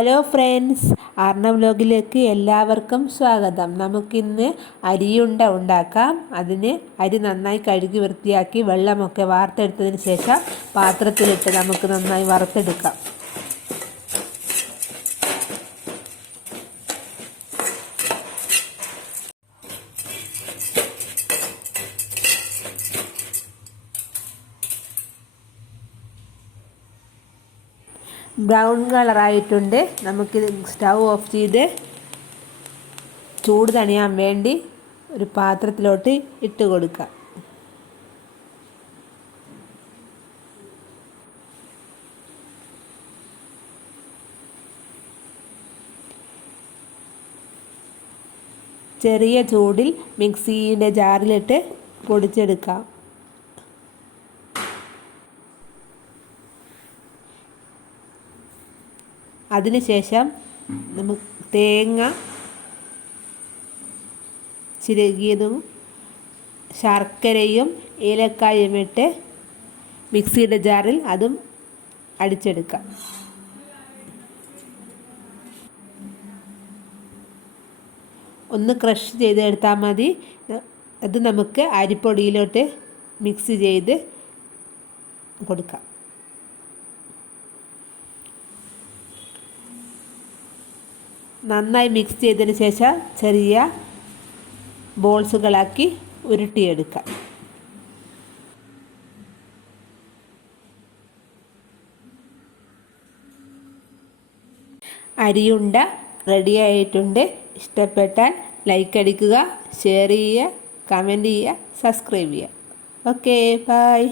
Hello friends, Arnav വ്ലോഗിലേക്ക് എല്ലാവർക്കും സ്വാഗതം. നമുക്കിന്ന് അരിയുണ്ട ഉണ്ടാക്കാം. അതിന് അരി നന്നായി കഴുകി വൃത്തിയാക്കി വെള്ളമൊക്കെ വാർത്തെടുത്തതിന് ശേഷം പാത്രത്തിലിട്ട് നമുക്ക് നന്നായി വറുത്തെടുക്കാം. ബ്രൗൺ കളറായിട്ടുണ്ട്. നമുക്കിത് സ്റ്റൗ ഓഫ് ചെയ്ത് ചൂട് തണിയാൻ വേണ്ടി ഒരു പാത്രത്തിലോട്ട് ഇട്ട് കൊടുക്കാം. ചെറിയ ചൂടിൽ മിക്സിയുടെ ജാറിലിട്ട് പൊടിച്ചെടുക്കാം. അതിനുശേഷം നമുക്ക് തേങ്ങ ചിരകിയതും ശർക്കരയും ഏലക്കായും ഇട്ട് മിക്സിയുടെ ജാറിൽ അതും അടിച്ചെടുക്കാം. ഒന്ന് ക്രഷ് ചെയ്തെടുത്താൽ മതി. അത് നമുക്ക് അരിപ്പൊടിയിലോട്ട് മിക്സ് ചെയ്ത് കൊടുക്കാം. നന്നായി മിക്സ് ചെയ്തതിന് ശേഷം ചെറിയ ബോൾസുകളാക്കി ഉരുട്ടിയെടുക്കാം. അരിയുണ്ട റെഡിയായിട്ടുണ്ട്. ഇഷ്ടപ്പെട്ടാൽ ലൈക്ക് അടിക്കുക, ഷെയർ ചെയ്യുക, കമൻറ്റ് ചെയ്യുക, സബ്സ്ക്രൈബ് ചെയ്യുക. Okay, by.